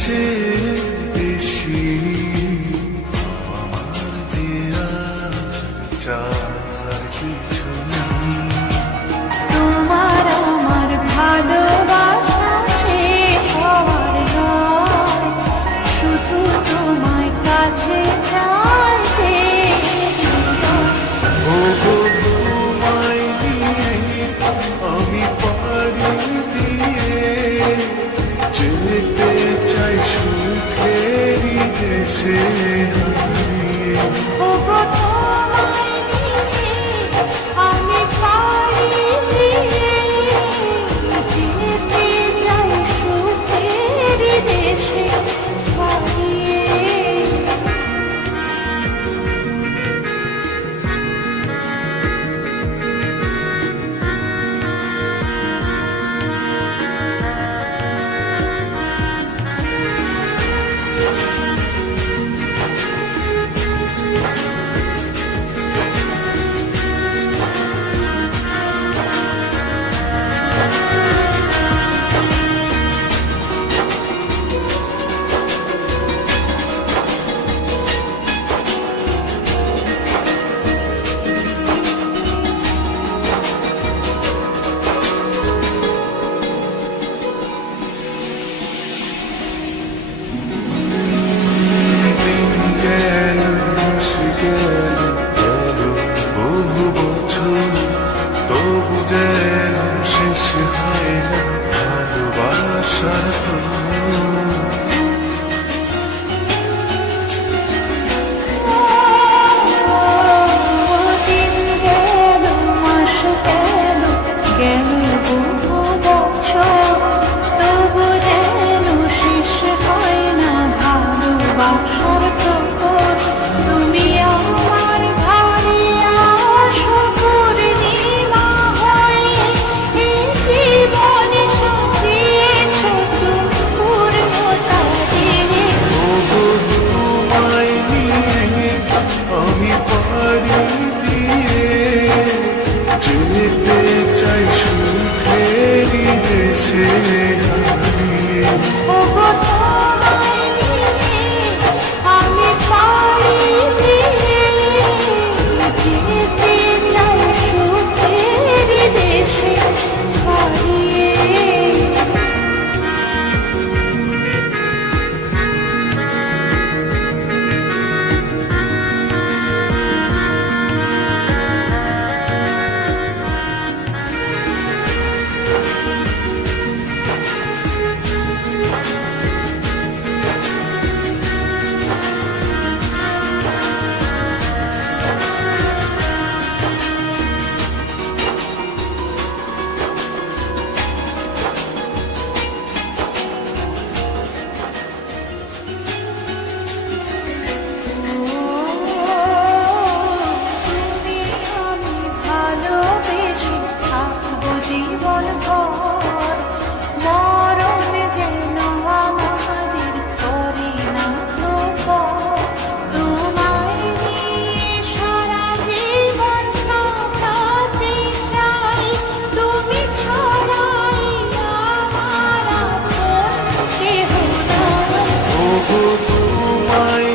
চেয়ে বেশি আমার যে আর চার কিছু নেই। তোমার আমার ভালোবাসা শেষ হওয়ার নয়, শুধু তোমায় কাছে চাইতে। ওগো তোমায় নিয়ে আমি পাড়ি দিয়ে যেতে চাই সুখেরই দেশে হারিয়ে। ওগো তোমায় নিয়ে আমি পাড়ি দিয়ে যেতে চাই সুখের দেশে হারিয়ে। বহু বছর তবু যেন শেষ হয় না ভালোবাসার দিন গেল, মাস গেল, গেল বহু বছর, তবু যেন শেষ হয় না ভালোবাসার প্রহর। তুমি আমার ঘরে আসো পূর্ণিমা হয়ে, এই জীবন সাজিয়েছ তুমি পূর্ণতা দিয়ে। ওগো তোমায় নিয়ে আমি পাড়ি দিয়ে যেতে চাই সুখেরই দেশে হারিয়ে। ওগো তোমায় নিয়ে আমি পাড়ি দিয়ে যেতে চাই সুখের দেশে হারিয়ে। তুমি আমি ভালোবেসে থাকবো জীবন ভর, মরণ যেন আমাদের করে না তো পর। তোমায় নিয়ে সারা জীবন কাটাতে চাই, তুমি ছাড়াই আমার আপন কেহ নাই। ওগো তোমায়